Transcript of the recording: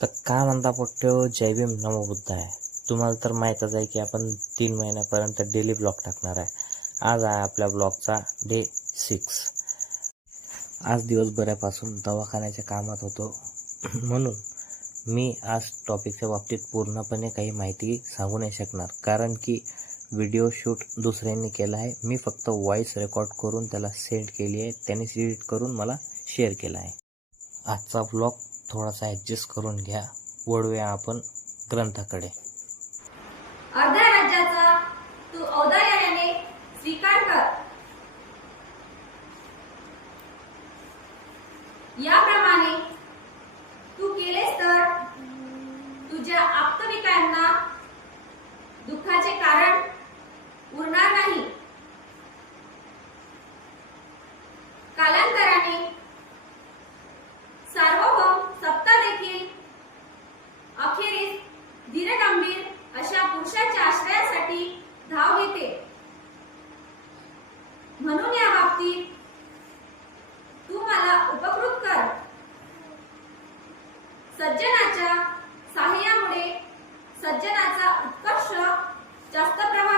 तर काय म्हणता पोट्ट्यो, जय भीम नमो बुद्धाय. तुम्हाला तर माहीतच आहे की आपण 3 महिन्यापर्यंत डेली ब्लॉग टाकणार आहे. आज आहे आपल्या ब्लॉगचा डे 6. आज दिवसभरापासून दवाखान्याच्या कामात होतो म्हणून मी आज टॉपिकच्या बाबतीत पूर्णपणे काही माहिती सांगू नाही शकणार, कारण की व्हिडिओ शूट दुसऱ्यांनी केला आहे. मी फक्त व्हॉइस रेकॉर्ड करून त्याला सेंड केली आहे, त्याने एडिट करून मला शेअर केला आहे. आजचा ब्लॉग थोडासा ॲडजस्ट करून घ्या. वळूया आपण ग्रंथाकडे. अर्ध्या राज्याचा तू औदार्याने स्वीकार कर. याप्रमाणे तू केलेस तर तुझ्या आप्तमित्रांना दुःखाचे कारण उरणार नाही. कालांतराने सार्वभौम सत्ता देखील अखेरीस धीरगंभीर अशा पुरुषाच्या आश्रयासाठी धाव घेते. म्हणून या बाबतीत तू मला उपकृत कर. सज्जनाच्या साह्यामुळे सज्जनाचा उत्कर्ष जास्त प्रभावी